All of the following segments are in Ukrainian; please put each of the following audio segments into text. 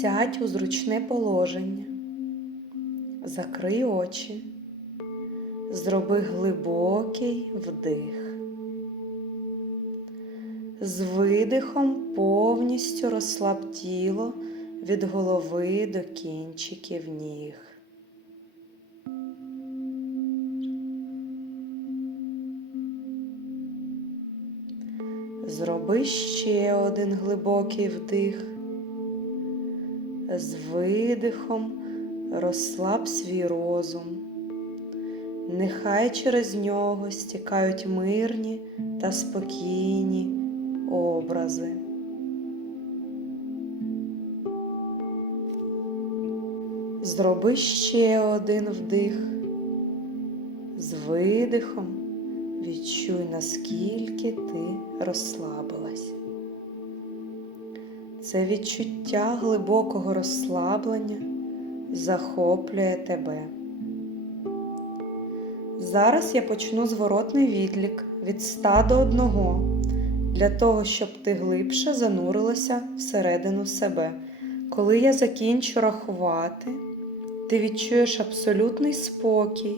Сядь у зручне положення, закрий очі, зроби глибокий вдих. З видихом повністю розслаб тіло від голови до кінчиків ніг. Зроби ще один глибокий вдих. З видихом розслаб свій розум. Нехай через нього стікають мирні та спокійні образи. Зроби ще один вдих. З видихом відчуй, наскільки ти розслабилась. Це відчуття глибокого розслаблення захоплює тебе. Зараз я почну зворотний відлік від 100 до 1 для того, щоб ти глибше занурилася всередину себе. Коли я закінчу рахувати, ти відчуєш абсолютний спокій,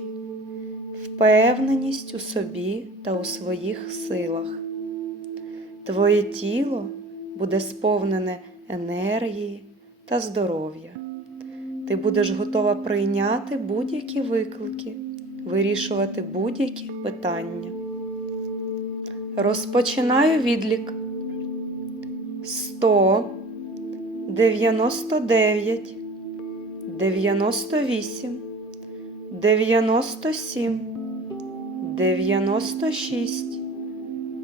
впевненість у собі та у своїх силах. Твоє тіло буде сповнене енергії та здоров'я. Ти будеш готова прийняти будь-які виклики, вирішувати будь-які питання. Розпочинаю відлік 100, 99, 98, 97, 96,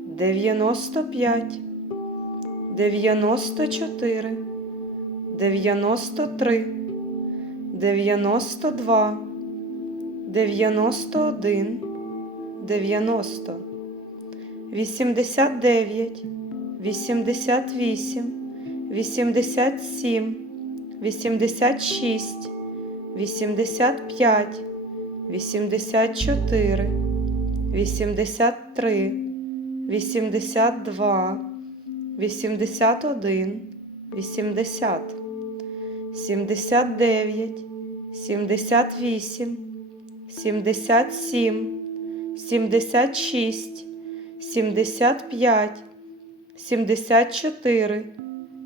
95, 94, 93, 92, 91, 90, 89, 88, 87, 86, 85, 84, 83, 82, 81, 80, 79, 78, 77, 76, 75, 74,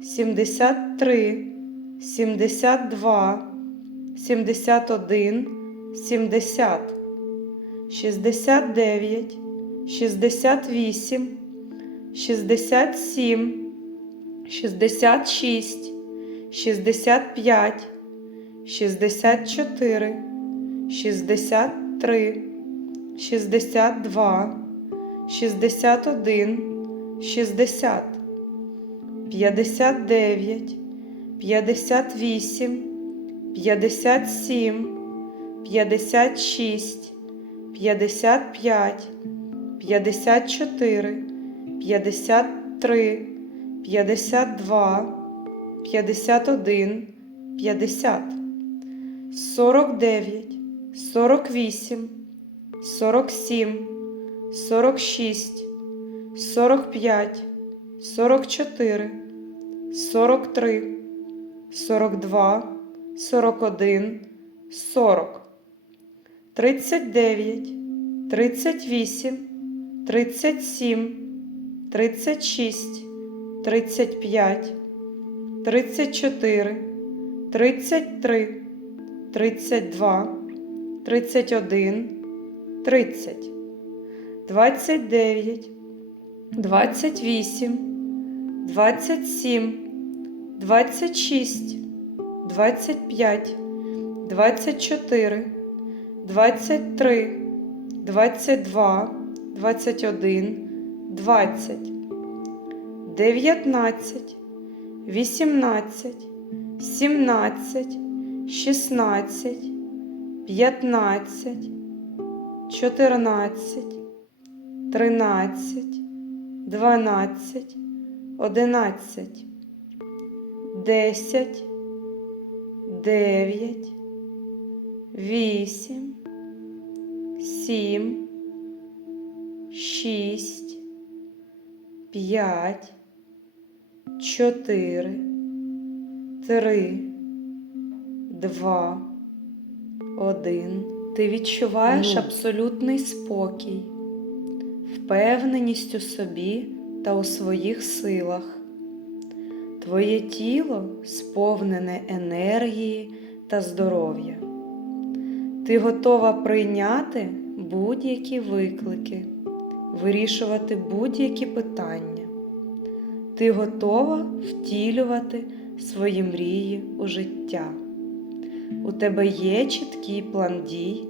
73, 72, 71, 70, 69, 68, 67, 66, 65, 64, 63, 62, 61, 60, 59, 58, 57, 56, 55, 54, 53, 52, 51, 50, 49, 48, 47, 46, 45, 44, 43, 42, 41, 40, 39, 38, 37, 36, 35, 34, 33, 32, 31, 30, 29, 28, 27, 26, 25, 24, 23, 22, 21, 20, 19, 18, 17, 16, 15, 14, 13, 12, 11, 10, 9, 8, 7, 6, 5, 4, три, два, один. Ти відчуваєш абсолютний спокій, впевненість у собі та у своїх силах. Твоє тіло сповнене енергії та здоров'я. Ти готова прийняти будь-які виклики, вирішувати будь-які питання. Ти готова втілювати свої мрії у життя. У тебе є чіткий план дій,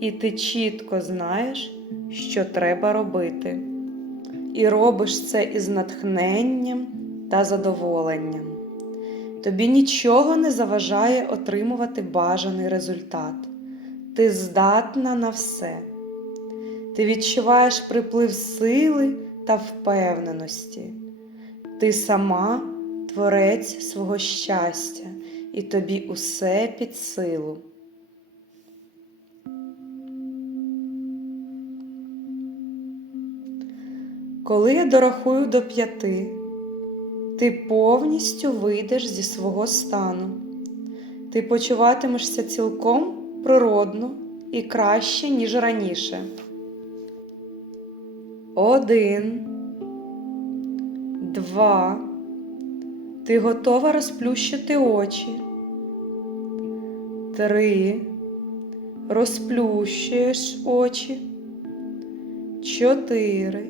і ти чітко знаєш, що треба робити. І робиш це із натхненням та задоволенням. Тобі нічого не заважає отримувати бажаний результат. Ти здатна на все. Ти відчуваєш приплив сили та впевненості. Ти сама творець свого щастя, і тобі усе під силу. Коли я дорахую до п'яти, ти повністю вийдеш зі свого стану. Ти почуватимешся цілком природно і краще, ніж раніше. Один, два. Ти готова розплющити очі. Три. Розплющуєш очі. Чотири.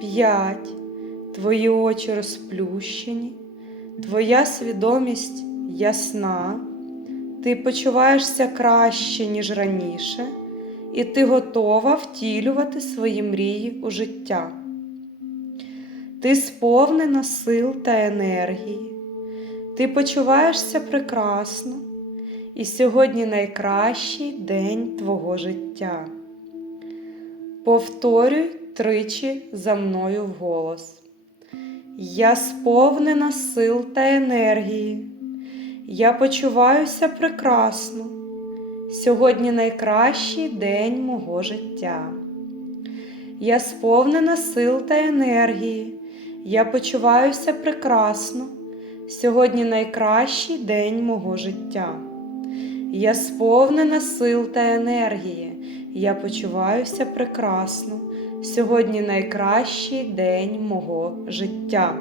П'ять. Твої очі розплющені. Твоя свідомість ясна. Ти почуваєшся краще, ніж раніше, і ти готова втілювати свої мрії у життя. Ти сповнена сил та енергії. Ти почуваєшся прекрасно, і сьогодні найкращий день твого життя. Повторюй тричі за мною вголос. Я сповнена сил та енергії. Я почуваюся прекрасно. Сьогодні найкращий день мого життя. Я сповнена сил та енергії. Я почуваюся прекрасно. Сьогодні найкращий день мого життя. Я сповнена сил та енергії. Я почуваюся прекрасно. Сьогодні найкращий день мого життя.